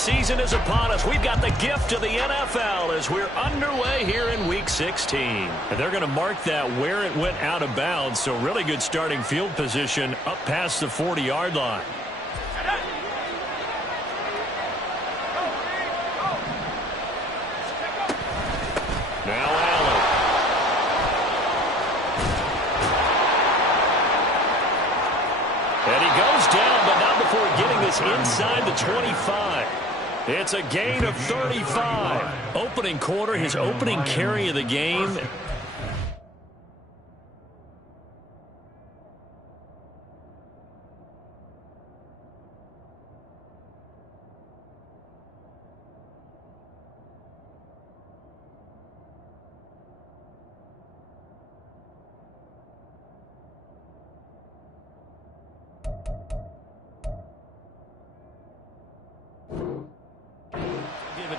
season is upon us. We've got the gift of the NFL as we're underway here in Week 16. And they're going to mark that where it went out of bounds, so really good starting field position up past the 40-yard line. Now Allen. And he goes down, but not before getting this inside the 25. It's a gain of 35. Opening quarter, his opening carry of the game.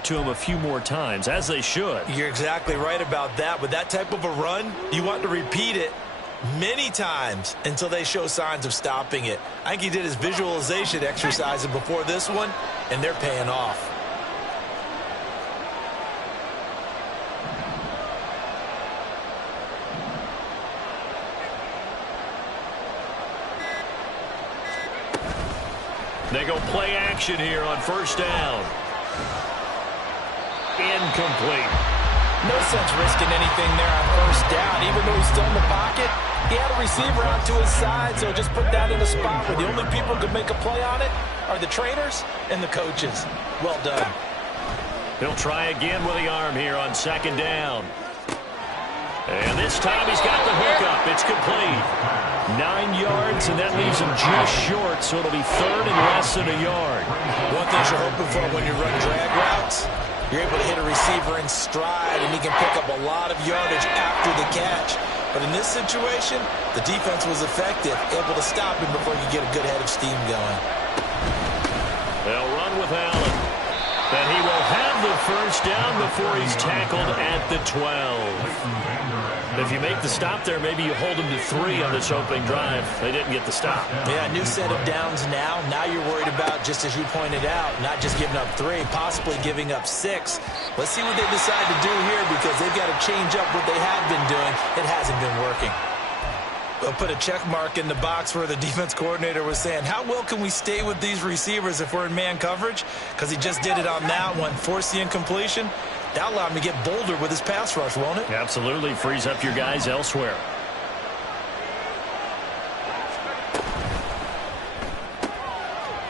To him a few more times, as they should. You're exactly right about that. With that type of a run, you want to repeat it many times until they show signs of stopping it. I think he did his visualization exercises before this one, and they're paying off. They go play action here on first down. Incomplete. No sense risking anything there on first down. Even though he's still in the pocket, he had a receiver out to his side, so just put that in a spot where the only people who could make a play on it are the trainers and the coaches. Well done. He'll try again with the arm here on second down. And this time he's got the hook up. It's complete. 9 yards, and that leaves him just short, so it'll be third and less than a yard. One thing you're hoping for when you run drag routes, you're able to hit a receiver in stride, and he can pick up a lot of yardage after the catch. But in this situation, the defense was effective, able to stop him before you get a good head of steam going. They'll run with Allen. And he will have the first down before he's tackled at the 12. If you make the stop there, maybe you hold him to 3 on this opening drive. They didn't get the stop. Yeah, new set of downs now. Now you're worried about, just as you pointed out, not just giving up 3, possibly giving up 6. Let's see what they decide to do here, because they've got to change up what they have been doing. It hasn't been working. They'll put a check mark in the box where the defense coordinator was saying, how well can we stay with these receivers if we're in man coverage? Because he just did it on that one, forced the incompletion. That'll allow him to get bolder with his pass rush, won't it? Absolutely. Frees up your guys elsewhere.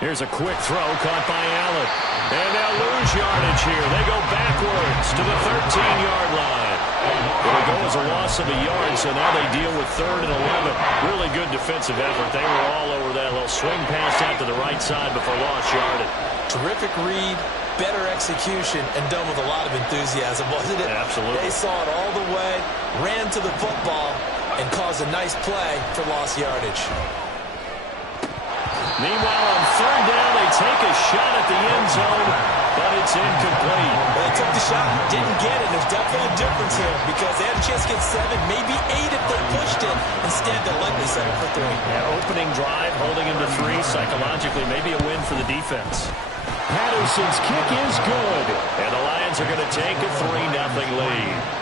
Here's a quick throw caught by Allen. And they'll lose yardage here. They go backwards to the 13-yard line. It'll go as a loss of a yard, so now they deal with 3rd and 11. Really good defensive effort. They were all over that little swing pass out to the right side before lost yardage. Terrific read, better execution, and done with a lot of enthusiasm, wasn't it? Absolutely. They saw it all the way, ran to the football, and caused a nice play for lost yardage. Meanwhile, on 3rd down, they take a shot at the end zone, but it's incomplete. Well, they took the shot, didn't get it. There's definitely a difference here, because they had a chance to get 7, maybe 8 if they pushed it. Instead, they'll likely settle for 3. Yeah, opening drive, holding him to 3, psychologically, maybe a win for the defense. Patterson's kick is good, and the Lions are going to take a 3-0 lead.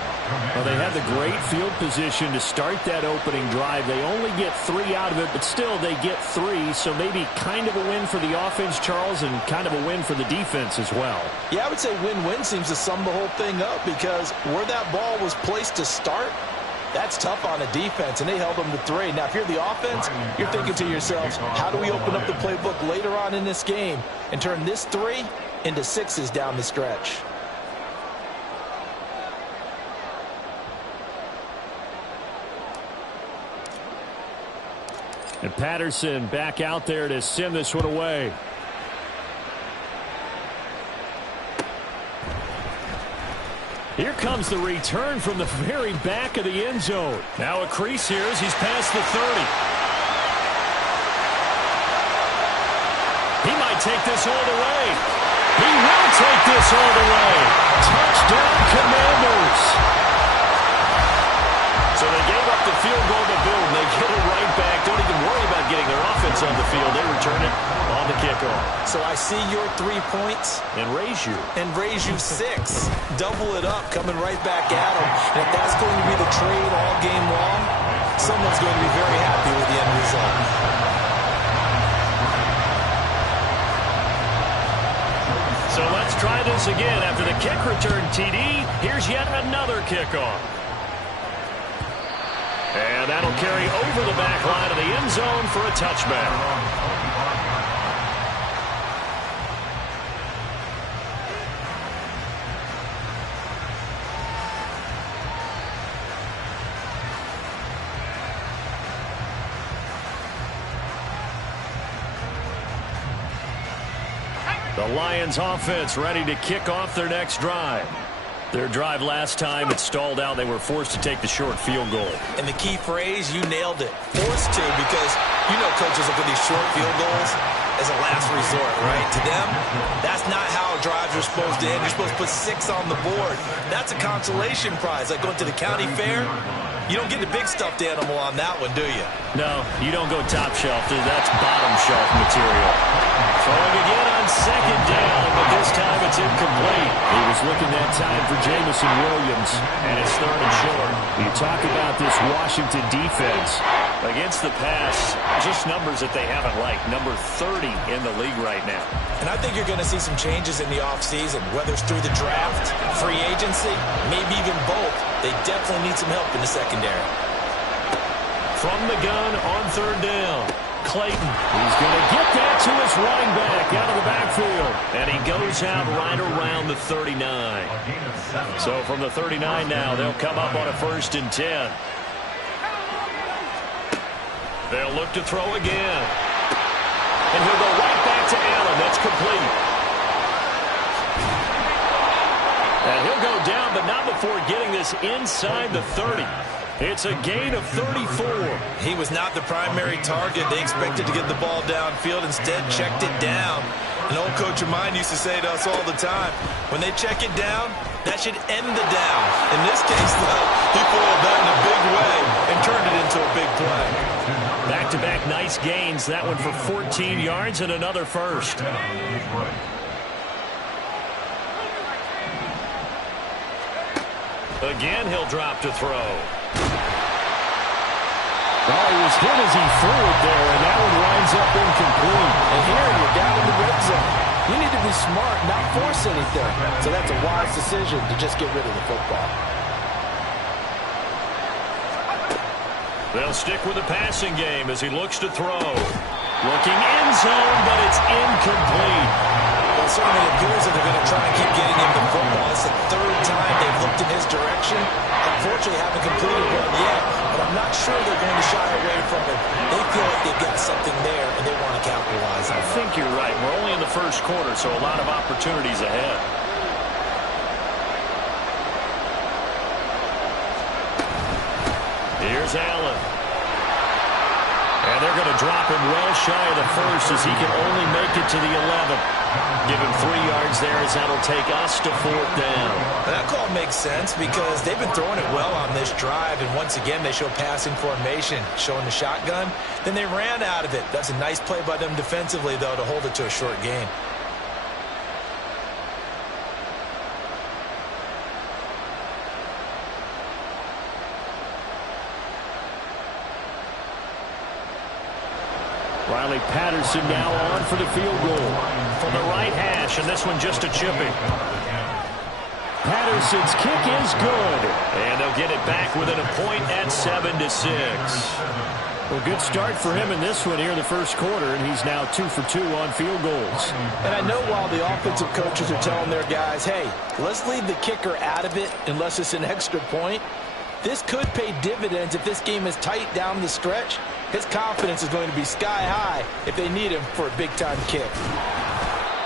Well, they had the great field position to start that opening drive. They only get 3 out of it, but still they get 3, so maybe kind of a win for the offense, Charles, and kind of a win for the defense as well. Yeah, I would say win-win seems to sum the whole thing up, because where that ball was placed to start, that's tough on a defense, and they held them to 3. Now, if you're the offense, you're thinking to yourselves, how do we open up the playbook later on in this game and turn this 3 into 6s down the stretch? And Patterson back out there to send this one away. Here comes the return from the very back of the end zone. Now a crease here as he's past the 30. He might take this all the way. He will take this all the way. Touchdown, Commanders. So they gave up the field goal to boom. They get it right back. Don't even worry about getting their offense on the field. They return it on the kickoff. So I see your 3 points. And raise you. And raise you 6. Double it up, coming right back at them. And if that's going to be the trade all game long, someone's going to be very happy with the end result. So let's try this again. After the kick return TD, here's yet another kickoff. And that'll carry over the back line of the end zone for a touchback. The Lions offense ready to kick off their next drive. Their drive last time, it stalled out. They were forced to take the short field goal. And the key phrase, you nailed it. Forced to, because you know coaches look at these short field goals as a last resort, right? To them, that's not how drives are supposed to end. You're supposed to put 6 on the board. That's a consolation prize. Like going to the county fair, you don't get the big stuffed animal on that one, do you? No, you don't go top shelf. That's bottom shelf material. Throwing again on second down, but this time it's incomplete. He was looking that time for Jamison Williams, and it's third and short. You talk about this Washington defense. Against the pass, just numbers that they haven't liked. Number 30 in the league right now. And I think you're going to see some changes in the offseason, whether it's through the draft, free agency, maybe even both. They definitely need some help in the secondary. From the gun on third down. Clayton, he's going to get that to his running back out of the backfield. And he goes out right around the 39. So from the 39 now, they'll come up on a 1st and 10. They'll look to throw again. And he'll go right back to Allen. That's complete. And he'll go down, but not before getting this inside the 30. It's a gain of 34. He was not the primary target. They expected to get the ball downfield. Instead, checked it down. An old coach of mine used to say to us all the time, when they check it down, that should end the down. In this case, though, he foiled that in a big way and turned it into a big play. Back-to-back nice gains. That one for 14 yards and another first. Again, he'll drop to throw. Oh, he was hit as he threw it there, and that one winds up incomplete. And here you're down in the red zone. You need to be smart, not force anything. So that's a wise decision to just get rid of the football. They'll stick with the passing game as he looks to throw. Looking end zone, but it's incomplete. Well, it certainly appears that they're going to try and keep getting him the football. It's the 3rd time they've looked in his direction. Unfortunately, haven't completed one yet, but I'm not sure they're going to shy away from it. They feel like they've got something there, and they want to capitalize on it. I think you're right. We're only in the first quarter, so a lot of opportunities ahead. Here's Allen. And they're going to drop him well shy of the 1st as he can only make it to the 11. Give him 3 yards there as that'll take us to 4th down. That call makes sense because they've been throwing it well on this drive, and once again they show passing formation, showing the shotgun. Then they ran out of it. That's a nice play by them defensively, though, to hold it to a short gain. Riley Patterson now on for the field goal from the right hash, and this one just a chipping. Patterson's kick is good, and they'll get it back within a point at 7-6. Well, good start for him in this one here in the first quarter, and he's now 2 for 2 on field goals. And I know while the offensive coaches are telling their guys, hey, let's leave the kicker out of it unless it's an extra point, this could pay dividends if this game is tight down the stretch. His confidence is going to be sky high if they need him for a big-time kick.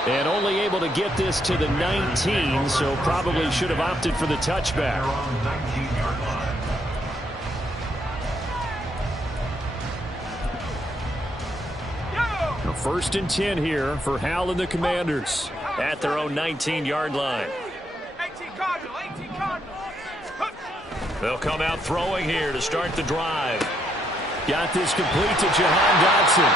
And only able to get this to the 19, so probably should have opted for the touchback. A 1st and 10 here for Hal and the Commanders at their own 19-yard line. They'll come out throwing here to start the drive. Got this complete to Jahan Dotson.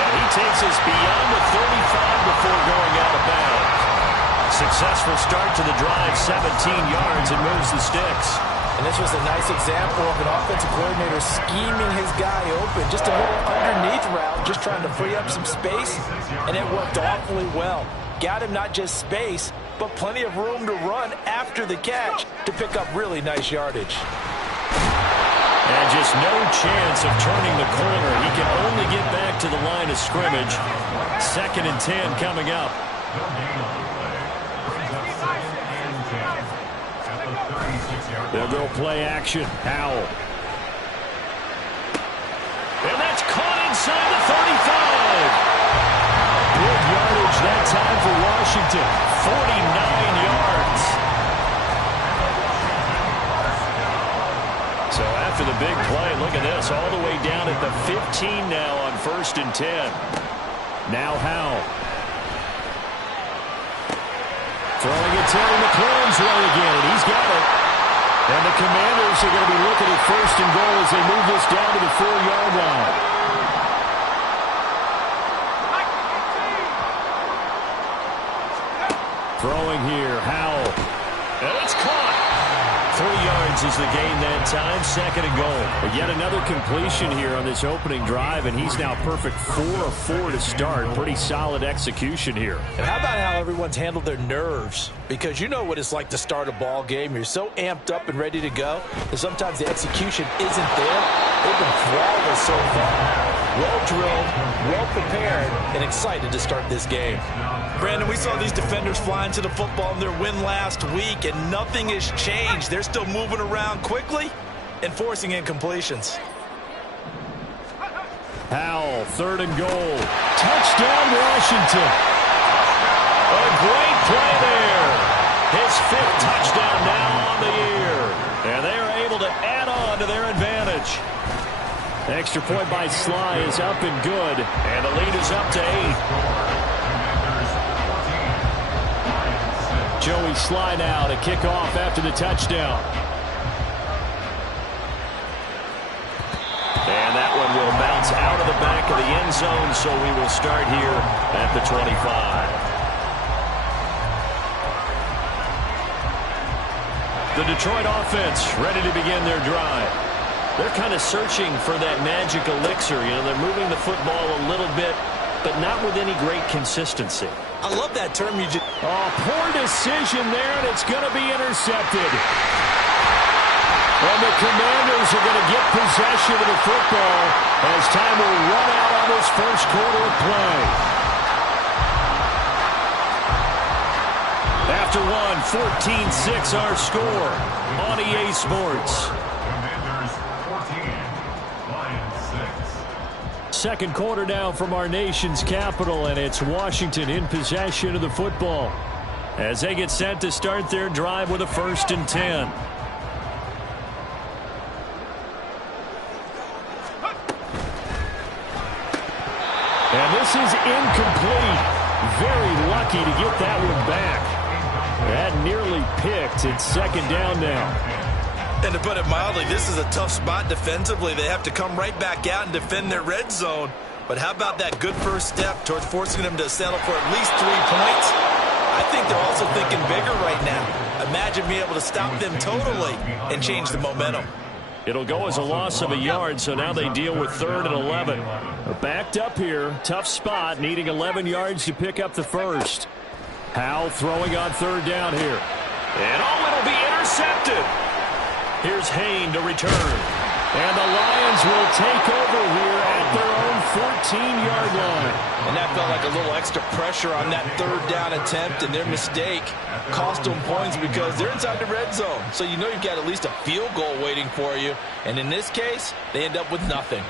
And he takes us beyond the 35 before going out of bounds. Successful start to the drive, 17 yards, and moves the sticks. And this was a nice example of an offensive coordinator scheming his guy open. Just a little underneath route, just trying to free up some space, and it worked awfully well. Got him not just space, but plenty of room to run after the catch to pick up really nice yardage. And just no chance of turning the corner. He can only get back to the line of scrimmage. 2nd and 10 coming up. They'll go play action. Howell. And that's caught inside the 35. Good yardage that time for Washington. 49 yards. So after the big play, look at this. All the way down at the 15 now on 1st and 10. Now Howell. Throwing it Terry McLaurin's way again, and he's got it. And the Commanders are going to be looking at 1st and goal as they move this down to the 4-yard line. Throwing here, Howell. And it's caught. 3 yards is the gain that time, 2nd and goal. But yet another completion here on this opening drive, and he's now perfect 4 of 4 to start. Pretty solid execution here. And how about how everyone's handled their nerves? Because you know what it's like to start a ball game. You're so amped up and ready to go, and sometimes the execution isn't there. They've been flawless so far. Well drilled, well prepared, and excited to start this game. Brandon, we saw these defenders flying to the football in their win last week, and nothing has changed. They're still moving around quickly and forcing incompletions. Howell, 3rd and goal. Touchdown, Washington. A great play there. His 5th touchdown now on the year. And they are able to add on to their advantage. The extra point by Sly is up and good. And the lead is up to 8. Joey Sly now to kick off after the touchdown. And that one will bounce out of the back of the end zone, so we will start here at the 25. The Detroit offense ready to begin their drive. They're kind of searching for that magic elixir. You know, they're moving the football a little bit, but not with any great consistency. I love that term you just... Oh, poor decision there, and it's going to be intercepted. And the Commanders are going to get possession of the football as time will run out on this first quarter of play. After one, 14-6 our score on EA Sports. Second quarter now from our nation's capital, and it's Washington in possession of the football as they get set to start their drive with a 1st and 10. And this is incomplete. Very lucky to get that one back. That nearly picked. It's 2nd down now. And to put it mildly, this is a tough spot defensively. They have to come right back out and defend their red zone. But how about that good first step towards forcing them to settle for at least 3 points? I think they're also thinking bigger right now. Imagine being able to stop them totally and change the momentum. It'll go as a loss of a yard, so now they deal with 3rd and 11. Backed up here, tough spot, needing 11 yards to pick up the first. Howell throwing on 3rd down here. And it'll be intercepted. Here's Hayne to return. And the Lions will take over here at their own 14-yard line. And that felt like a little extra pressure on that 3rd down attempt, and their mistake cost them points because they're inside the red zone. So you know you've got at least a field goal waiting for you. And in this case, they end up with nothing.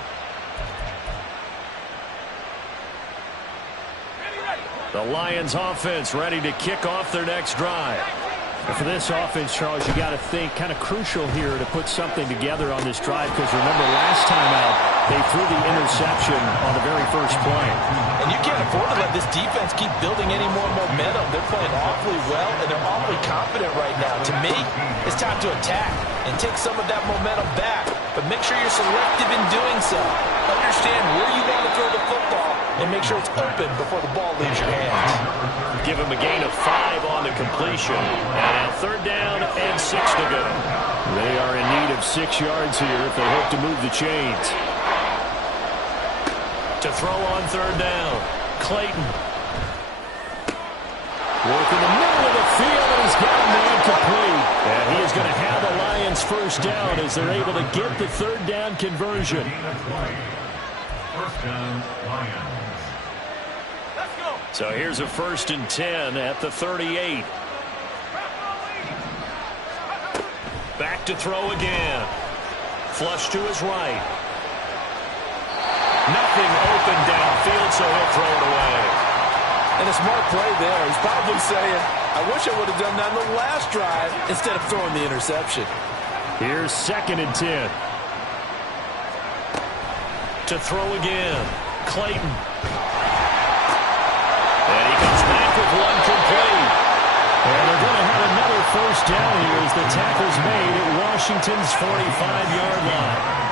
The Lions offense ready to kick off their next drive. And for this offense, Charles, you got to think kind of crucial here to put something together on this drive, because remember last time out they threw the interception on the very first play. And you can't afford to let this defense keep building any more momentum. They're playing awfully well, and they're awfully confident right now. To me, it's time to attack and take some of that momentum back, but make sure you're selective in doing so. Understand where you want to throw the football and make sure it's open before the ball leaves your hands. Give him a gain of 5 on the completion. And now 3rd down and 6 to go. They are in need of 6 yards here if they hope to move the chains. To throw on 3rd down, Clayton. Work in the middle of the field, and he's got a man complete. And he is going to have the Lions 1st down as they're able to get the 3rd down conversion. 1st down, Lions. So here's a 1st and 10 at the 38. Back to throw again. Flush to his right. Nothing open downfield, so he'll throw it away. And a smart play there. He's probably saying, I wish I would have done that in the last drive instead of throwing the interception. Here's 2nd and 10. To throw again. Clayton. And he comes back with one complete. And they're going to have another 1st down here as the tackle's made at Washington's 45-yard line.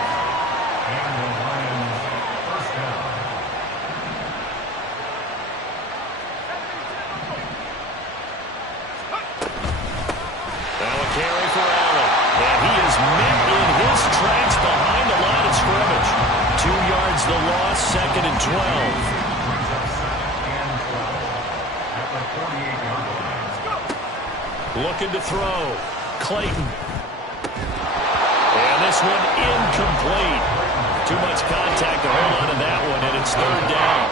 The loss, 2nd and 12. Looking to throw. Clayton. And this one incomplete. Too much contact to hold on to that one, and it's 3rd down.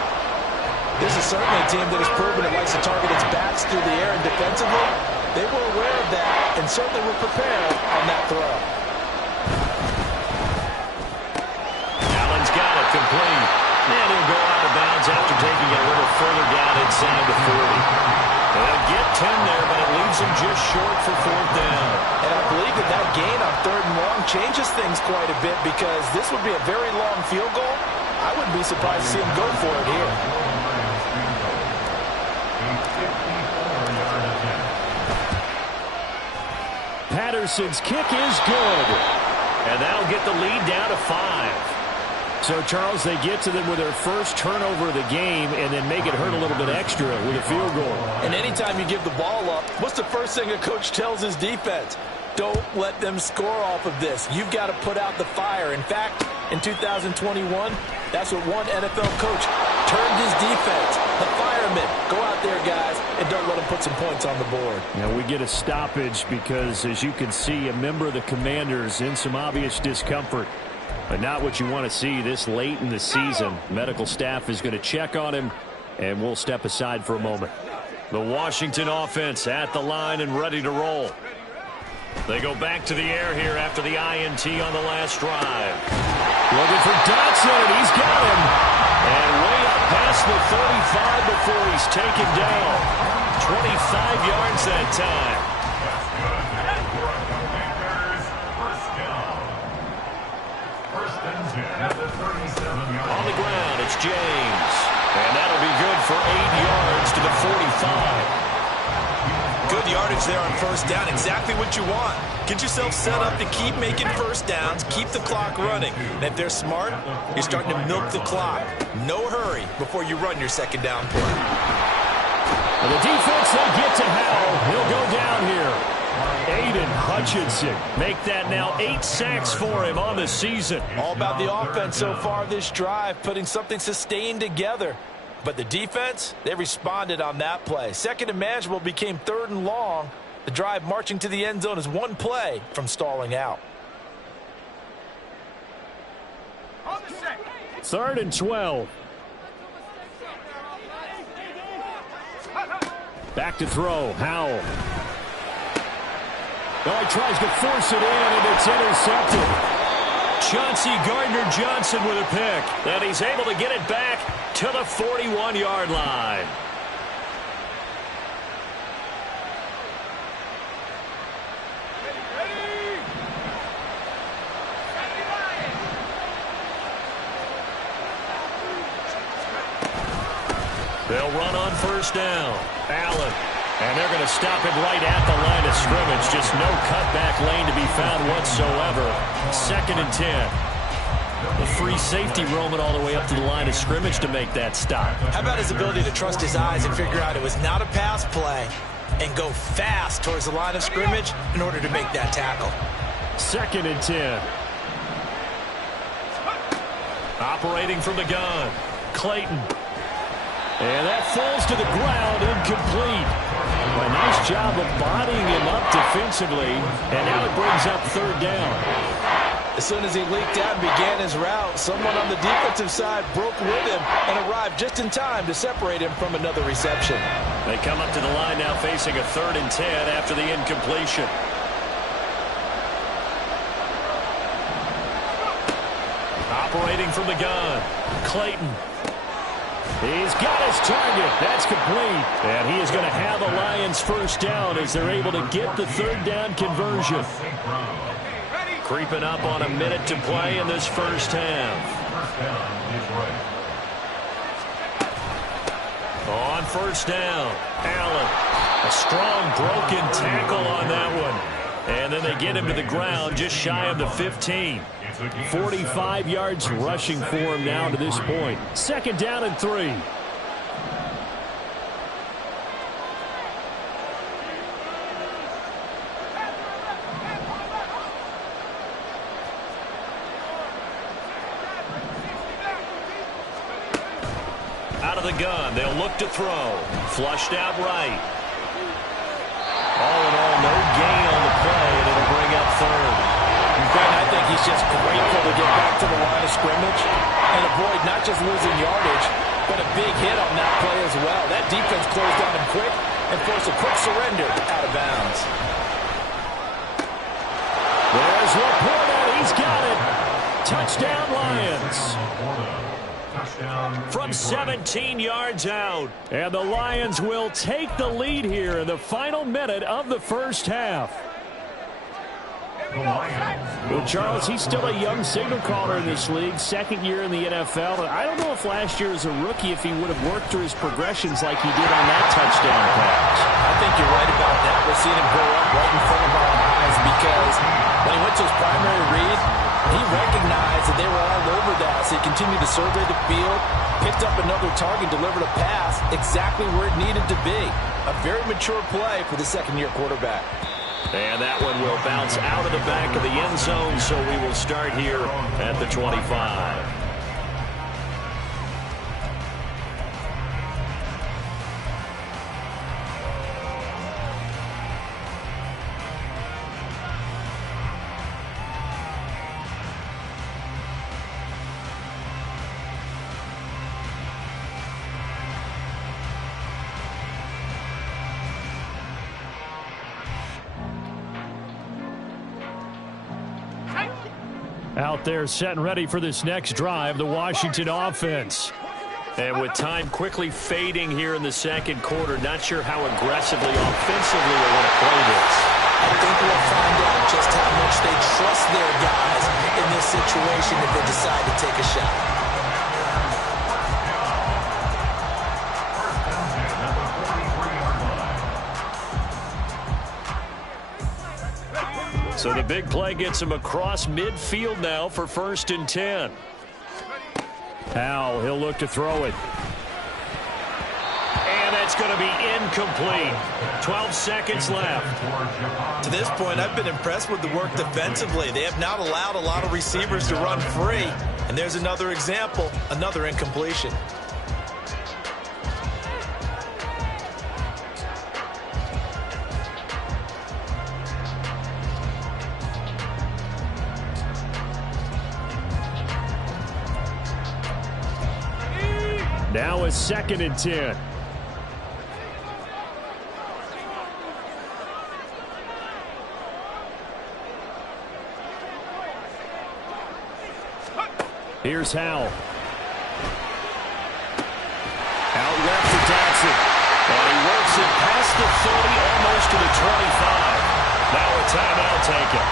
This is certainly a team that has proven it likes to target its backs through the air and defensively. They were aware of that and certainly were prepared on that throw. Complete. And he'll go out of bounds after taking it a little further down inside the 40. They'll get 10 there, but it leaves him just short for 4th down. And I believe that gain on 3rd and long changes things quite a bit because this would be a very long field goal. I wouldn't be surprised to see him go for it here. Patterson's kick is good. And that'll get the lead down to 5. So, Charles, they get to them with their 1st turnover of the game and then make it hurt a little bit extra with a field goal. And anytime you give the ball up, what's the first thing a coach tells his defense? Don't let them score off of this. You've got to put out the fire. In fact, in 2021, that's what one NFL coach turned his defense. The firemen. Go out there, guys, and don't let them put some points on the board. Now we get a stoppage because, as you can see, a member of the Commanders in some obvious discomfort. But not what you want to see this late in the season. Medical staff is going to check on him, and we'll step aside for a moment. The Washington offense at the line and ready to roll. They go back to the air here after the INT on the last drive. Looking for Dotson, and he's got him. And way up past the 35 before he's taken down. 25 yards that time. On the ground, it's James. And that'll be good for 8 yards to the 45. Good yardage there on 1st down. Exactly what you want. Get yourself set up to keep making 1st downs, keep the clock running. And if they're smart, you're starting to milk the clock. No hurry before you run your 2nd down play. And the defense, they get to Howell. He'll go down here. Aiden Hutchinson, make that now 8 sacks for him on the season. All about the offense so far this drive, putting something sustained together. But the defense, they responded on that play. 2nd and manageable became 3rd and long. The drive marching to the end zone is one play from stalling out. 3rd and 12. Back to throw, Howell. Oh, he tries to force it in, and it's intercepted. Chauncey Gardner-Johnson with a pick. And he's able to get it back to the 41-yard line. They'll run on 1st down. Allen. And they're going to stop it right at the line of scrimmage. Just no cutback lane to be found whatsoever. 2nd and 10. The free safety roaming all the way up to the line of scrimmage to make that stop. How about his ability to trust his eyes and figure out it was not a pass play and go fast towards the line of scrimmage in order to make that tackle. 2nd and 10. Operating from the gun, Clayton. And that falls to the ground, incomplete. A nice job of bodying him up defensively, and now it brings up 3rd down. As soon as he leaked out and began his route, someone on the defensive side broke with him and arrived just in time to separate him from another reception. They come up to the line now facing a 3rd and 10 after the incompletion. Operating from the gun, Clayton. He's got his target. That's complete. And he is going to have a Lions 1st down as they're able to get the 3rd down conversion. Creeping up on a minute to play in this 1st half. On 1st down, Allen. A strong broken tackle on that one. And then they get him to the ground just shy of the 15. 45 yards rushing for him now to this point. 2nd down and 3. Out of the gun, they'll look to throw. Flushed out right. All in all, no gain on the play, and it'll bring up 3rd. Grant, I think he's just grateful to get back to the line of scrimmage and avoid not just losing yardage, but a big hit on that play as well. That defense closed on him quick and forced a quick surrender out of bounds. There's Laporta. He's got it. Touchdown, Lions. From 17 yards out. And the Lions will take the lead here in the final minute of the 1st half. Well, Charles, he's still a young signal caller in this league, 2nd year in the NFL. I don't know if last year as a rookie if he would have worked through his progressions like he did on that touchdown pass. I think you're right about that. We're seeing him grow up right in front of our eyes because when he went to his primary read, he recognized that they were all over that. So he continued to survey the field, picked up another target, delivered a pass exactly where it needed to be. A very mature play for the 2nd-year quarterback. And that one will bounce out of the back of the end zone, so we will start here at the 25. Out there setting ready for this next drive, the Washington offense. And with time quickly fading here in the 2nd quarter, not sure how aggressively, offensively they want to play this. I think we'll find out just how much they trust their guys in this situation if they decide to take a shot. So the big play gets him across midfield now for 1st and 10. Now he'll look to throw it. And that's going to be incomplete. 12 seconds left. To this point, I've been impressed with the work defensively. They have not allowed a lot of receivers to run free. And there's another example, another incompletion. Now a 2nd and 10. Here's Howell. Out left to Dotson. And he works it past the 30, almost to the 25. Now a timeout taken.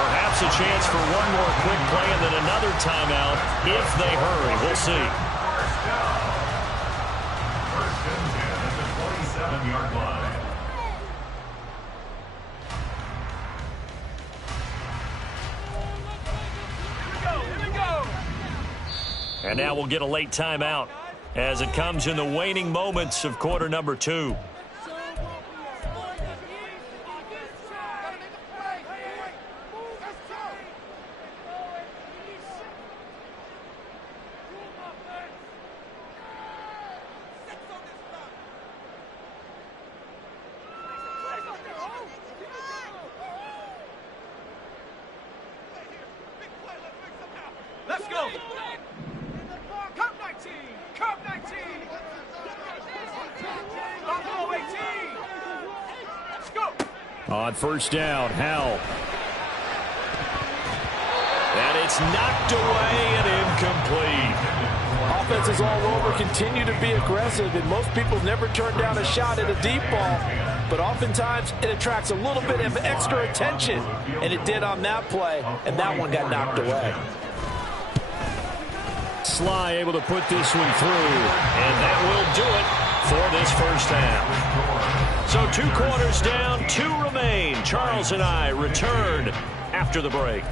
Perhaps a chance for one more quick play and then another timeout if they hurry. We'll see. And now we'll get a late timeout as it comes in the waning moments of quarter number 2. Let's go. Cup 19. Cup 19. Buffalo 18. Let's go. On first down, Howell. And it's knocked away and incomplete. Offenses all over continue to be aggressive, and most people never turn down a shot at a deep ball. But oftentimes, it attracts a little bit of extra attention. And it did on that play, and that one got knocked away. Sly able to put this one through, and that will do it for this first half. So 2 quarters down, 2 remain. Charles and I return after the break.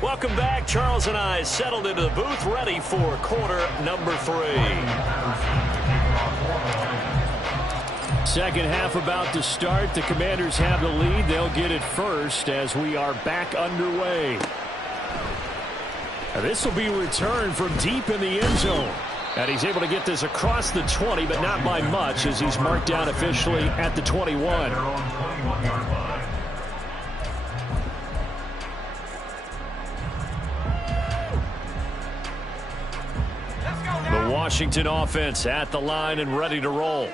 Welcome back. Charles and I settled into the booth, ready for quarter number 3. Second half about to start. The Commanders have the lead. They'll get it first as we are back underway. This will be returned from deep in the end zone. And he's able to get this across the 20, but not by much as he's marked down officially at the 21. The Washington offense at the line and ready to roll.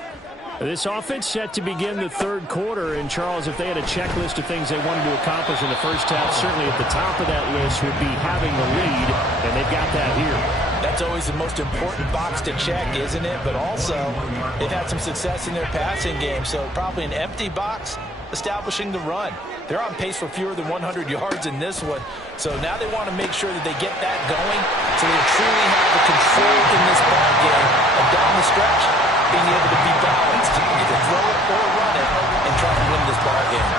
This offense set to begin the third quarter. And, Charles, if they had a checklist of things they wanted to accomplish in the first half, certainly at the top of that list would be having the lead, and they've got that here. That's always the most important box to check, isn't it? But also, they've had some success in their passing game, so probably an empty box establishing the run. They're on pace for fewer than 100 yards in this one, so now they want to make sure that they get that going so they truly have the control in this ball game. And down the stretch, being able to be balanced, either throw it or run it, and try to win this ball game.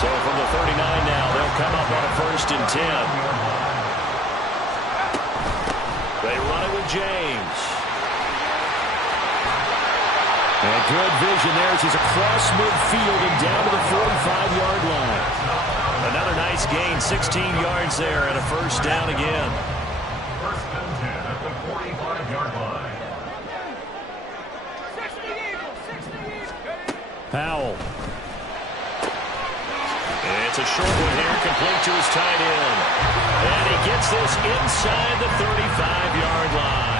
So from the 39 now, they'll come up on a 1st and 10. They run it with James. And good vision there as he's across midfield and down to the 45-yard line. Another nice gain, 16 yards there, and a 1st down again. 1st and 10 at the 45-yard line. Howell. It's a short one here, complete to his tight end. And he gets this inside the 35-yard line.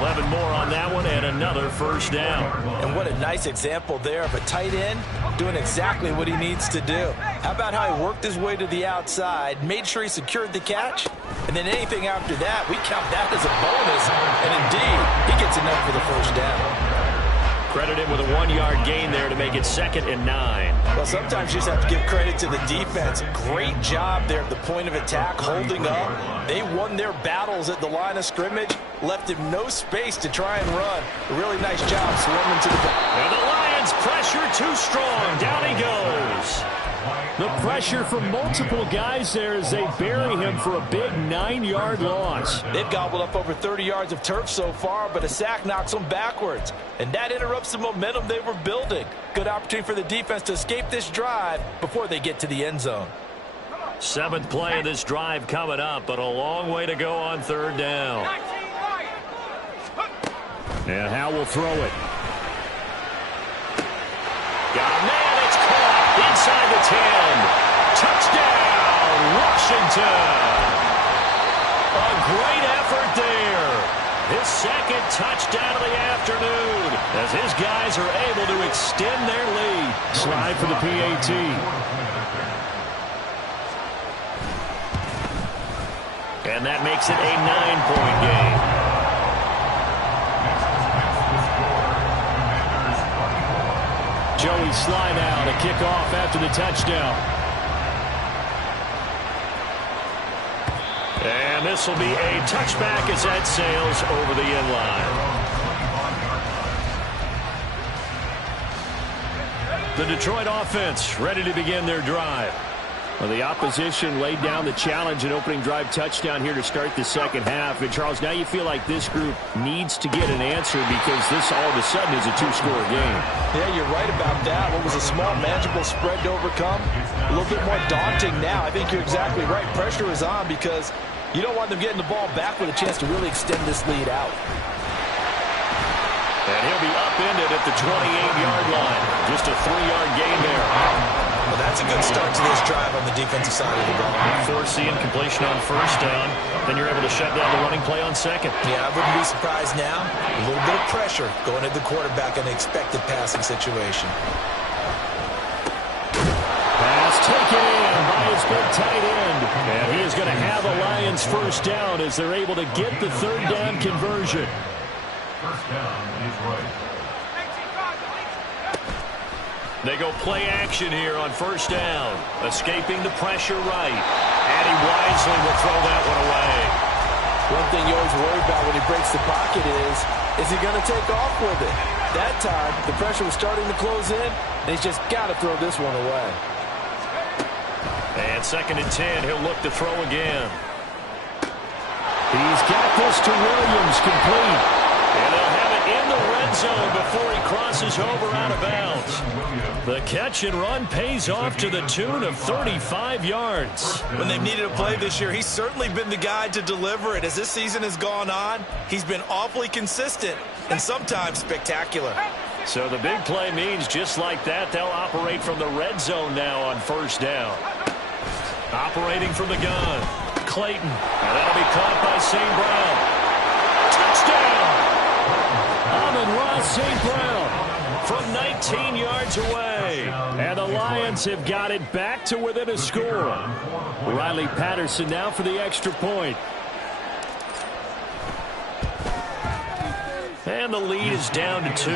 11 more on that one and another 1st down. And what a nice example there of a tight end doing exactly what he needs to do. How about how he worked his way to the outside, made sure he secured the catch, and then anything after that, we count that as a bonus. And indeed, he gets enough for the 1st down. Credit him with a 1-yard gain there to make it 2nd and 9. Well, sometimes you just have to give credit to the defense. Great job there at the point of attack, holding up. They won their battles at the line of scrimmage, left him no space to try and run. A really nice job swarming to the ball. And the Lions pressure too strong. Down he goes. The pressure from multiple guys there as they bury him for a big 9-yard loss. They've gobbled up over 30 yards of turf so far, but a sack knocks them backwards. And that interrupts the momentum they were building. Good opportunity for the defense to escape this drive before they get to the end zone. 7th play of this drive coming up, but a long way to go on 3rd down. And Howell will throw it. Got a man, it's caught inside the 10. Touchdown, Washington. A great effort there. His 2nd touchdown of the afternoon as his guys are able to extend their lead. Slide for the PAT. And that makes it a 9-point game. Joey Sly now to kick off after the touchdown. And this will be a touchback as that sails over the end line. The Detroit offense ready to begin their drive. Well, the opposition laid down the challenge and opening drive touchdown here to start the second half. And, Charles, now you feel like this group needs to get an answer because this all of a sudden is a two-score game. Yeah, you're right about that. What was a small, manageable spread to overcome? A little bit more daunting now. I think you're exactly right. Pressure is on because you don't want them getting the ball back with a chance to really extend this lead out. And he'll be upended at the 28-yard line. Just a 3-yard gain there. Well, that's a good start to this drive on the defensive side of the ball. Forcing completion on first down. Then you're able to shut down the running play on second. Yeah, I wouldn't be surprised now. A little bit of pressure going at the quarterback in an expected passing situation. Pass taken in by his big tight end. And he is going to have a Lions first down as they're able to get the third down conversion. First down, Detroit. They go play action here on first down. Escaping the pressure right. And he wisely will throw that one away. One thing you always worry about when he breaks the pocket is he going to take off with it? That time, the pressure was starting to close in, and he's just got to throw this one away. And 2nd and 10, he'll look to throw again. He's got this to Williams, complete. And they'll have it in the red zone before he crosses over out of bounds. The catch and run pays off to the tune of 35 yards. When they've needed a play this year, he's certainly been the guy to deliver it. As this season has gone on, he's been awfully consistent and sometimes spectacular. So the big play means just like that, they'll operate from the red zone now on first down. Operating from the gun, Clayton. And that'll be caught by St. Brown. Touchdown! Amon-Ra St. Brown from 19 yards away. And the Lions have got it back to within a score. Riley Patterson now for the extra point. And the lead is down to 2.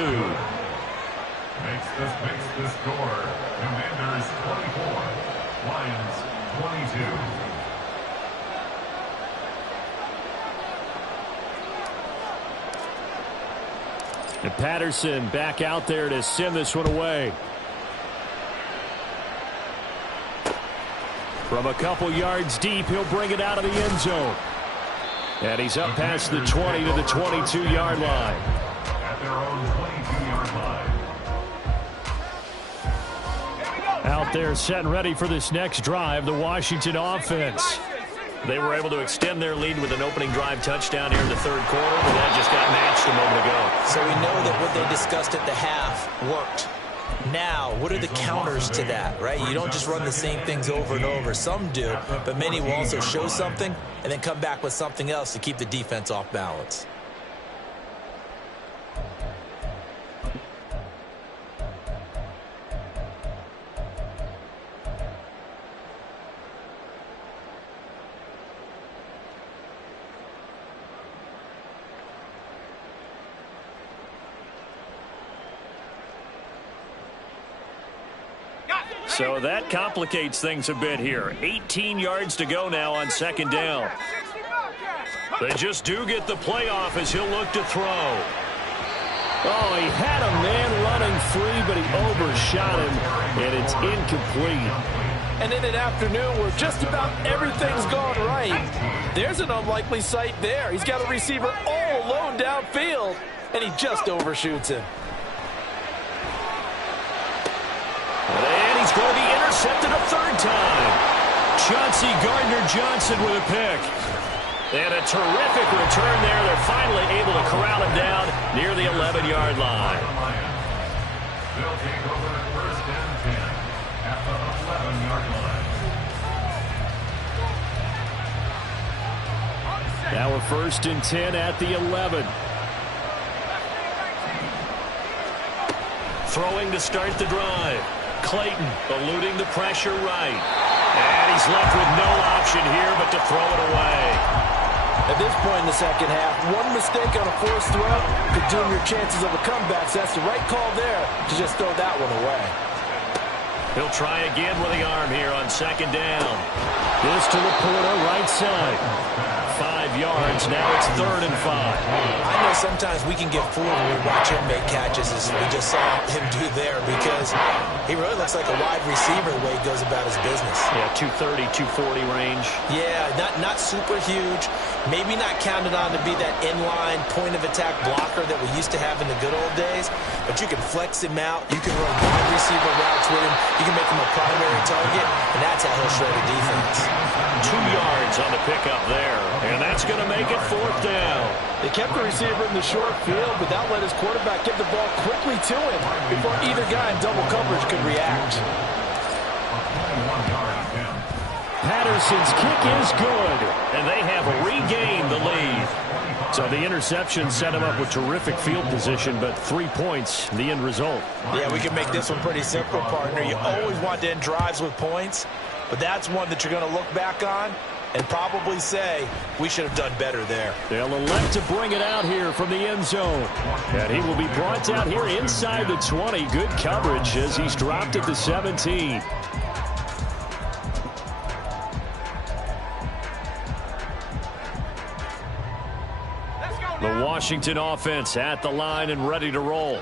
Makes the score. Commanders 24. Lions 22. And Patterson back out there to send this one away. From a couple yards deep, he'll bring it out of the end zone. And he's up past the 20 to the 22-yard line. At their own 22-yard line. Out there set and ready for this next drive, the Washington offense. They were able to extend their lead with an opening drive touchdown here in the third quarter, but that just got matched a moment ago. So we know that what they discussed at the half worked. Now, what are the counters to that, right? You don't just run the same things over and over. Some do, but many will also show something and then come back with something else to keep the defense off balance. So that complicates things a bit here. 18 yards to go now on second down. They just do get the play off as he'll look to throw. Oh, he had a man running free, but he overshot him, and it's incomplete. And in an afternoon where just about everything's gone right, there's an unlikely sight there. He's got a receiver all alone downfield, and he just overshoots him. And he's going to be intercepted a third time. Chauncey Gardner-Johnson with a pick. And a terrific return there. They're finally able to corral him down near the 11-yard line. They'll take over first and 10 at the 11-yard line. Now we're first and 10 at the 11. Throwing to start the drive. Clayton eluding the pressure right. And he's left with no option here but to throw it away. At this point in the second half, one mistake on a forced throw could doom your chances of a comeback. So that's the right call there to just throw that one away. He'll try again with the arm here on second down. This to Laporta, right side. 5 yards. Now it's 3rd and 5. I know sometimes we can get fooled when we watch him make catches, as we just saw him do there, because he really looks like a wide receiver the way he goes about his business. Yeah, 230, 240 range. Yeah, not super huge. Maybe not counted on to be that inline point-of-attack blocker that we used to have in the good old days, but you can flex him out. You can run wide receiver routes with him. You can make him a primary target, and that's how he'll shred a defense. 2 yards on the pickup there, and that's going to make it 4th down. They kept the receiver in the short field, but that let his quarterback get the ball quickly to him before either guy in double coverage could react. Patterson's kick is good, and they have regained the lead. So the interception set him up with terrific field position, but 3 points, the end result. Yeah, we can make this one pretty simple, partner. You always want to end drives with points, but that's one that you're going to look back on and probably say, we should have done better there. They'll elect to bring it out here from the end zone. And he will be brought down here inside the 20. Good coverage as he's dropped at the 17. The Washington offense at the line and ready to roll.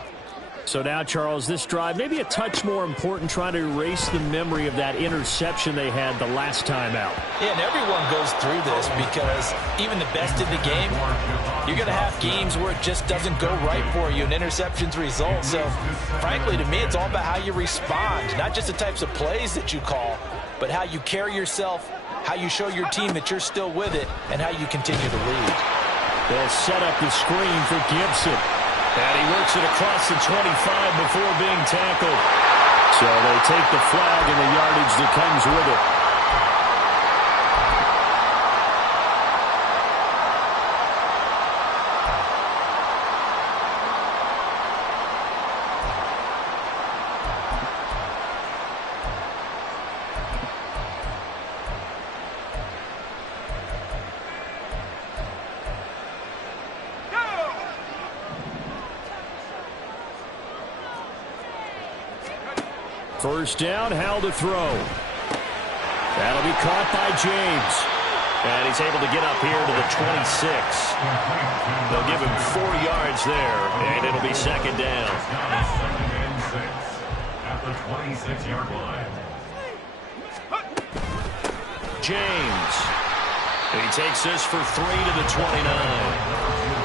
So now, Charles, this drive maybe a touch more important, trying to erase the memory of that interception they had the last time out. Yeah, and everyone goes through this because even the best in the game, you're going to have games where it just doesn't go right for you and interceptions result. So, frankly, to me, it's all about how you respond, not just the types of plays that you call, but how you carry yourself, how you show your team that you're still with it, and how you continue to lead. They'll set up the screen for Gibson. And he works it across the 25 before being tackled. So they take the flag and the yardage that comes with it. First down, Howell to throw. That'll be caught by James. And he's able to get up here to the 26. They'll give him 4 yards there, and it'll be 2nd down. At the 26-yard line. James. And he takes this for 3 to the 29.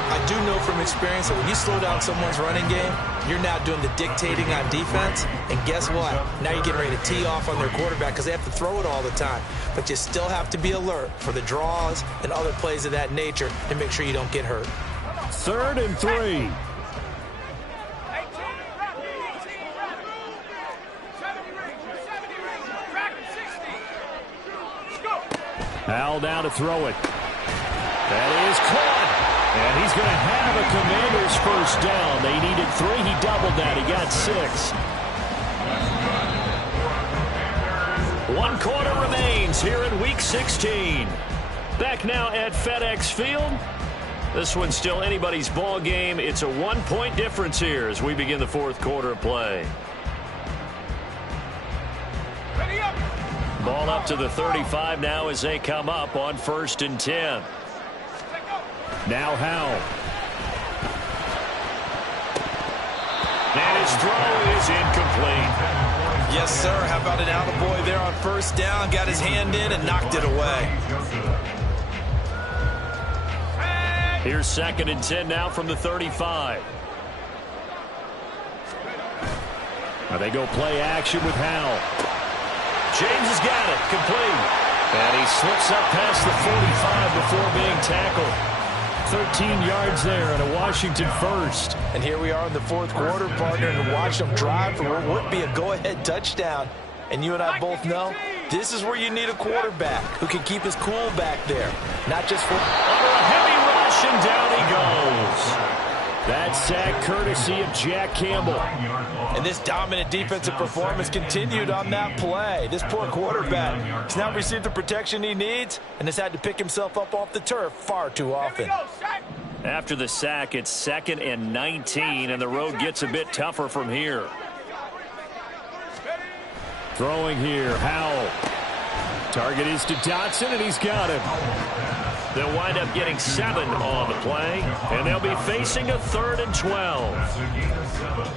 I do know from experience that when you slow down someone's running game, you're now doing the dictating on defense. And guess what? Now you're getting ready to tee off on their quarterback because they have to throw it all the time. But you still have to be alert for the draws and other plays of that nature to make sure you don't get hurt. 3rd and 3. Howell down to throw it. That is caught. And he's going to have a Commander's first down. They needed 3. He doubled that. He got 6. 1 quarter remains here in Week 16. Back now at FedEx Field. This one's still anybody's ball game. It's a 1-point difference here as we begin the 4th quarter of play. Ball up to the 35 now as they come up on 1st and 10. Now Howell. And his throw is incomplete. Yes, sir. How about an attaboy there on 1st down? Got his hand in and knocked it away. Here's 2nd and 10 now from the 35. Now they go play action with Howell. James has got it. Complete. And he slips up past the 45 before being tackled. 13 yards there and a Washington first. And here we are in the 4th quarter, partner, and watch them drive for what would be a go-ahead touchdown. And you and I both know this is where you need a quarterback who can keep his cool back there. Not just for... Under a heavy rush, and down he goes. That sack courtesy of Jack Campbell. And this dominant defensive performance continued on that play. This poor quarterback has now received the protection he needs and has had to pick himself up off the turf far too often. After the sack, it's 2nd and 19, and the road gets a bit tougher from here. Throwing here, Howell. Target is to Dotson, and he's got him. They'll wind up getting 7 on the play, and they'll be facing a 3rd and 12. That's a gain of 7.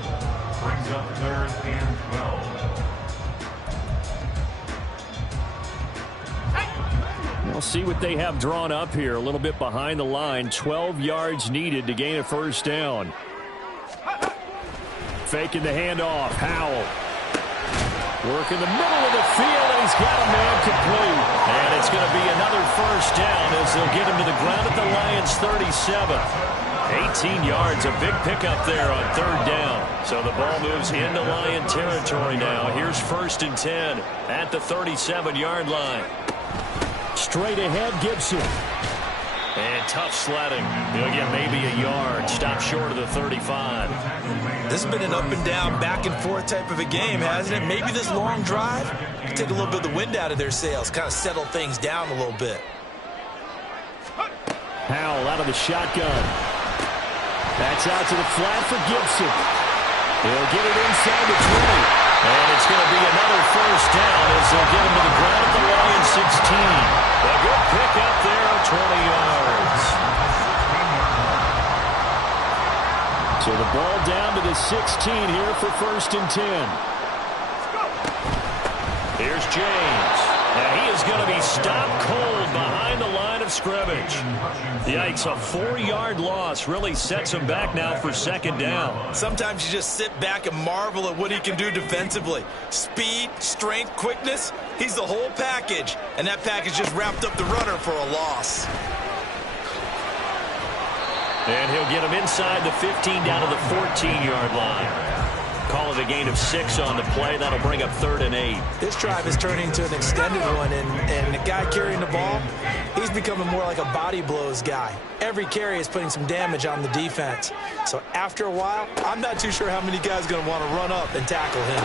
Brings up 3rd and 12. We'll see what they have drawn up here. A little bit behind the line. 12 yards needed to gain a 1st down. Faking the handoff. Howell. Work in the middle of the field, and he's got a man complete. And it's going to be another 1st down as they'll get him to the ground at the Lions' 37. 18 yards, a big pickup there on 3rd down. So the ball moves into Lion territory now. Here's 1st and 10 at the 37-yard line. Straight ahead, Gibson. And tough sledding. He'll get maybe a yard. Stop short of the 35. This has been an up-and-down, back-and-forth type of a game, hasn't it? Maybe this long drive can take a little bit of the wind out of their sails, kind of settle things down a little bit. Howell out of the shotgun. That's out to the flat for Gibson. He'll get it inside the 20. And it's going to be another 1st down as they'll get him to the ground at the Lions' 16. A good pick up there of 20 yards. So the ball down to the 16 here for 1st and 10. Here's James. And he is going to be stopped cold behind the line of scrimmage. Yikes, a 4-yard loss really sets him back now for 2nd down. Sometimes you just sit back and marvel at what he can do defensively. Speed, strength, quickness, he's the whole package. And that package just wrapped up the runner for a loss. And he'll get him inside the 15 down to the 14-yard line. Call it a gain of 6 on the play. That'll bring up 3rd and 8. This drive is turning into an extended one, and the guy carrying the ball, he's becoming more like a body blows guy. Every carry is putting some damage on the defense. So after a while, I'm not too sure how many guys are going to want to run up and tackle him.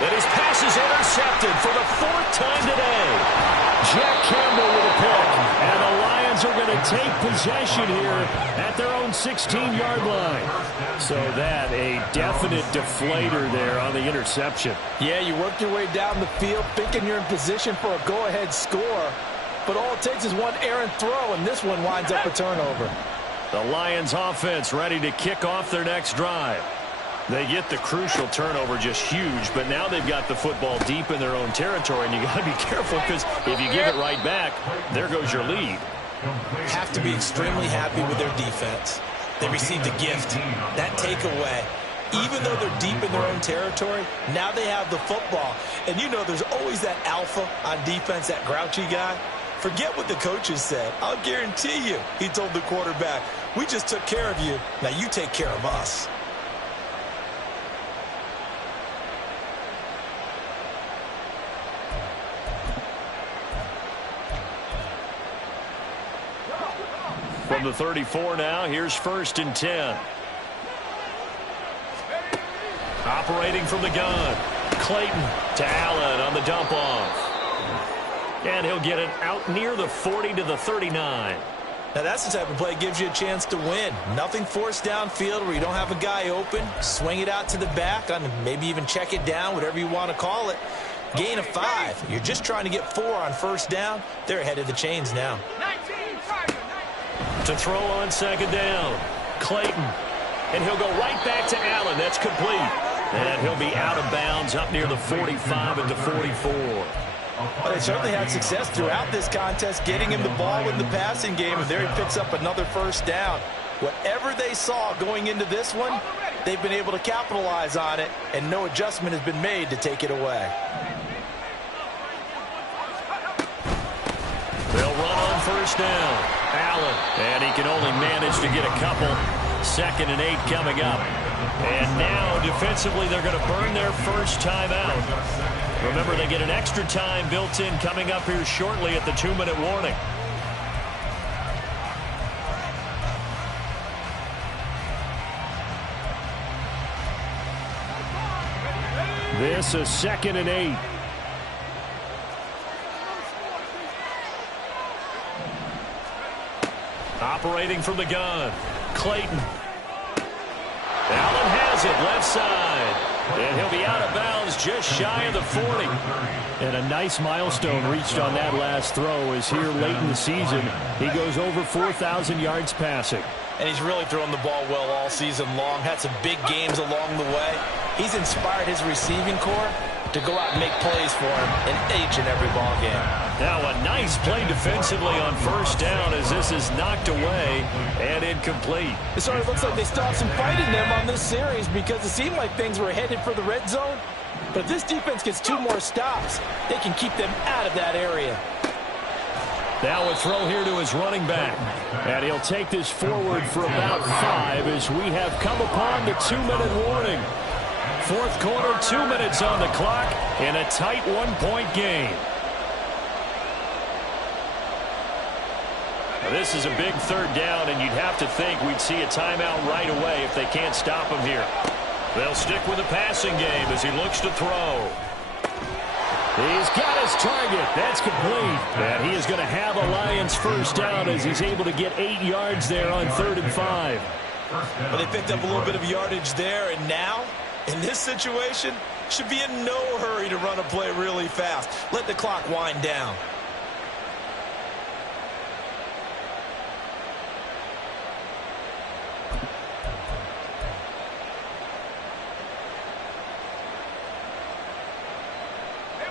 And his pass is intercepted for the 4th time today. Jack Campbell with a pick. And the Lions are going to take possession here at their own 16-yard line. So that a definite deflator there on the interception. Yeah, you work your way down the field thinking you're in position for a go-ahead score. But all it takes is one errant throw, and this one winds up a turnover. The Lions offense ready to kick off their next drive. They get the crucial turnover, just huge, but now they've got the football deep in their own territory, and you got to be careful because if you give it right back, there goes your lead. Have to be extremely happy with their defense. They received a gift. That takeaway, even though they're deep in their own territory, now they have the football. And you know there's always that alpha on defense, that grouchy guy. Forget what the coaches said. I'll guarantee you, he told the quarterback, we just took care of you. Now you take care of us. From the 34 now, here's 1st and 10. Operating from the gun. Clayton to Allen on the dump off. And he'll get it out near the 40 to the 39. Now that's the type of play that gives you a chance to win. Nothing forced downfield where you don't have a guy open. Swing it out to the back, on maybe even check it down, whatever you want to call it. Gain of 5. You're just trying to get 4 on 1st down. They're ahead of the chains now. To throw on 2nd down. Clayton. And he'll go right back to Allen. That's complete. And he'll be out of bounds up near the 45 at the 44. Well, they certainly had success throughout this contest, getting him the ball in the passing game, and there he picks up another 1st down. Whatever they saw going into this one, they've been able to capitalize on it, and no adjustment has been made to take it away. They'll run on 1st down. Allen, and he can only manage to get a couple. 2nd and 8 coming up. And now, defensively, they're going to burn their first timeout. Remember, they get an extra time built in coming up here shortly at the 2-minute warning. This is 2nd and 8. Operating from the gun. Clayton. Allen has throws it left side. And he'll be out of bounds just shy of the 40. And a nice milestone reached on that last throw as here late in the season, he goes over 4,000 yards passing. And he's really thrown the ball well all season long. Had some big games along the way. He's inspired his receiving corps to go out and make plays for him in each and every ball game. Now a nice play defensively on first down as this is knocked away and incomplete. It sort of looks like they still have some fight in them on this series because it seemed like things were headed for the red zone. But if this defense gets 2 more stops, they can keep them out of that area. Now a throw here to his running back. And he'll take this forward for about 5 as we have come upon the 2-minute warning. Fourth quarter, 2 minutes on the clock in a tight 1-point game. Now, this is a big third down, and you'd have to think we'd see a timeout right away if they can't stop him here. They'll stick with the passing game as he looks to throw. He's got his target. That's complete. And he is going to have a Lions first down as he's able to get 8 yards there on 3rd and 5. But they picked up a little bit of yardage there, and now, in this situation, should be in no hurry to run a play really fast. Let the clock wind down.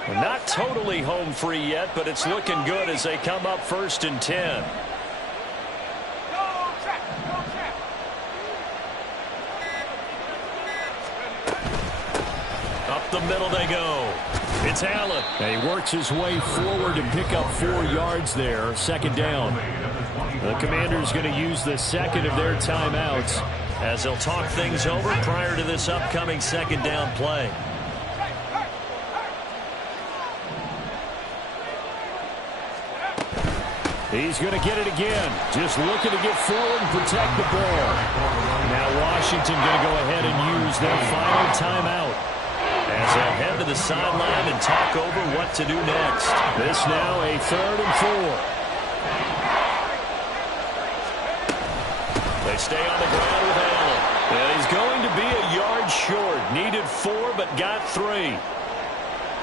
Not totally home free yet, but it's looking good as they come up 1st and 10. Up the middle they go. It's Allen. And he works his way forward to pick up 4 yards there. 2nd down. The Commanders going to use the second of their timeouts as they'll talk things over prior to this upcoming 2nd down play. He's going to get it again. Just looking to get forward and protect the ball. Now Washington going to go ahead and use their final timeout as they'll head to the sideline and talk over what to do next. This now a 3rd and 4. They stay on the ground with Allen. And he's going to be a yard short. Needed 4, but got 3.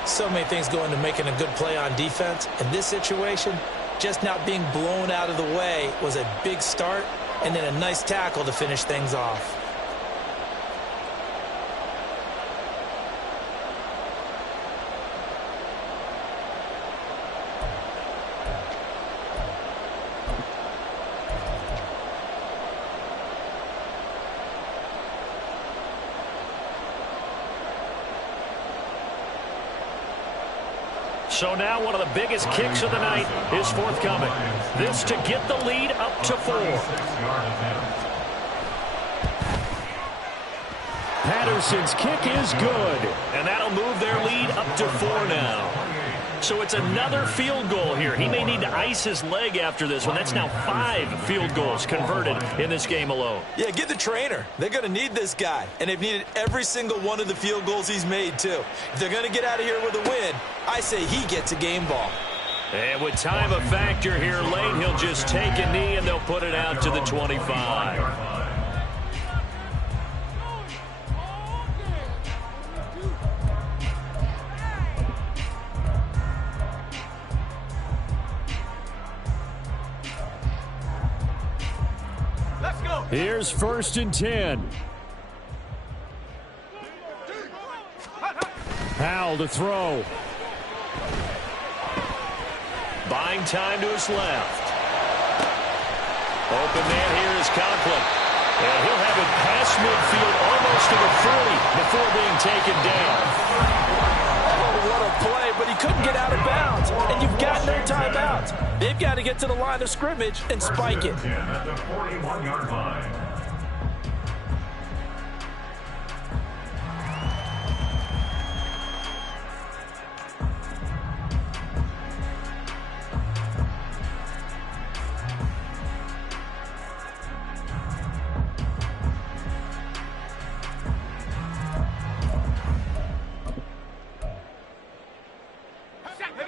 So many things go into making a good play on defense. In this situation, just not being blown out of the way was a big start, and then a nice tackle to finish things off. So now one of the biggest kicks of the night is forthcoming. This to get the lead up to 4. Patterson's kick is good. And that'll move their lead up to 4 now. So it's another field goal here. He may need to ice his leg after this one. That's now 5 field goals converted in this game alone. Yeah, get the trainer. They're going to need this guy. And they've needed every single one of the field goals he's made, too. If they're going to get out of here with a win, I say he gets a game ball. And with time a factor here late, he'll just take a knee and they'll put it out to the 25. Here's 1st and 10. Powell to throw. Buying time to his left. Open man here is Conklin. And he'll have it past midfield almost to the 40 before being taken down. Oh, what a play, but he couldn't get out of bounds. And you've got no timeouts. They've got to get to the line of scrimmage and spike it. At the 41-yard line.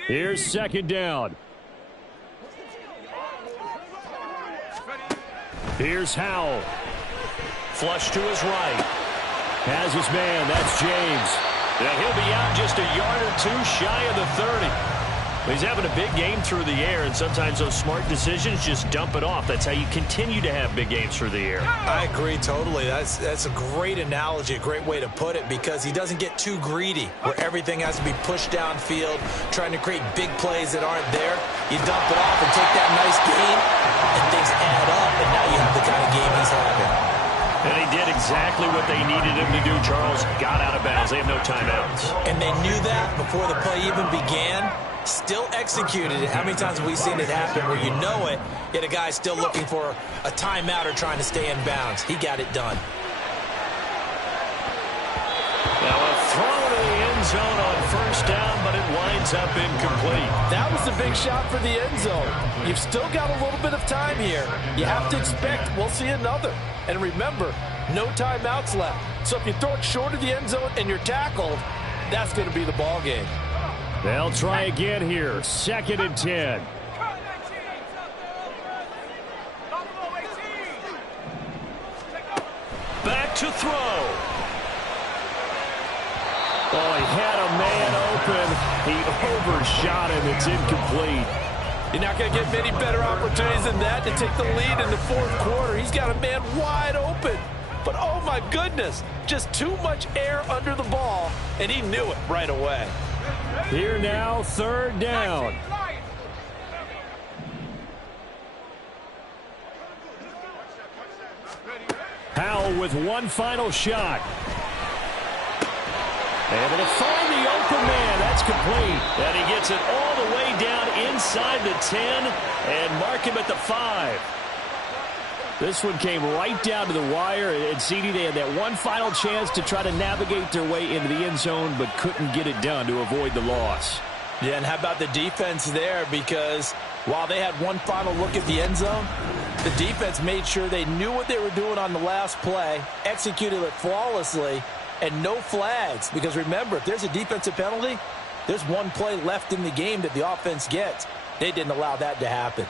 Here's 2nd down. Here's Howell. Flush to his right. Has his man. That's James. Yeah, he'll be out just a yard or two shy of the 30. He's having a big game through the air, and sometimes those smart decisions just dump it off. That's how you continue to have big games through the air. I agree totally. That's a great analogy, a great way to put it, because he doesn't get too greedy where everything has to be pushed downfield, trying to create big plays that aren't there. You dump it off and take that nice gain, and things add up, and now you have the kind of game he's having. And he did exactly what they needed him to do, Charles. Got out of bounds. They have no timeouts. And they knew that before the play even began. Still executed it. How many times have we seen it happen where you know it, yet a guy's still looking for a timeout or trying to stay in bounds? He got it done. Now a throw to the end zone on first down, but it winds up incomplete. That was a big shot for the end zone. You've still got a little bit of time here. You have to expect we'll see another. And remember, no timeouts left. So if you throw it short of the end zone and you're tackled, that's going to be the ball game. They'll try again here. 2nd and 10. Back to throw. Oh, he had a man open. He overshot him. It's incomplete. You're not going to get many better opportunities than that to take the lead in the fourth quarter. He's got a man wide open. But, oh, my goodness, just too much air under the ball, and he knew it right away. Here now, 3rd down. Powell with one final shot. Able to find the open man. That's complete. And he gets it all the way down inside the 10 and mark him at the 5. This one came right down to the wire. And CD, they had that one final chance to try to navigate their way into the end zone, but couldn't get it done to avoid the loss. Yeah, and how about the defense there? Because while they had one final look at the end zone, the defense made sure they knew what they were doing on the last play, executed it flawlessly, and no flags. Because remember, if there's a defensive penalty, there's one play left in the game that the offense gets. They didn't allow that to happen.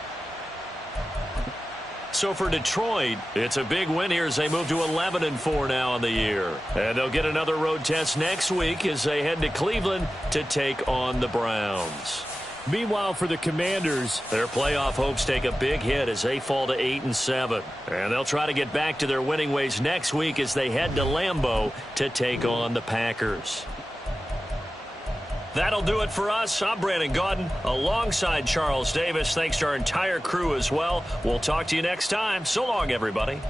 So for Detroit, it's a big win here as they move to 11-4 now on the year. And they'll get another road test next week as they head to Cleveland to take on the Browns. Meanwhile, for the Commanders, their playoff hopes take a big hit as they fall to 8-7. And they'll try to get back to their winning ways next week as they head to Lambeau to take on the Packers. That'll do it for us. I'm Brandon Gaudin alongside Charles Davis. Thanks to our entire crew as well. We'll talk to you next time. So long, everybody.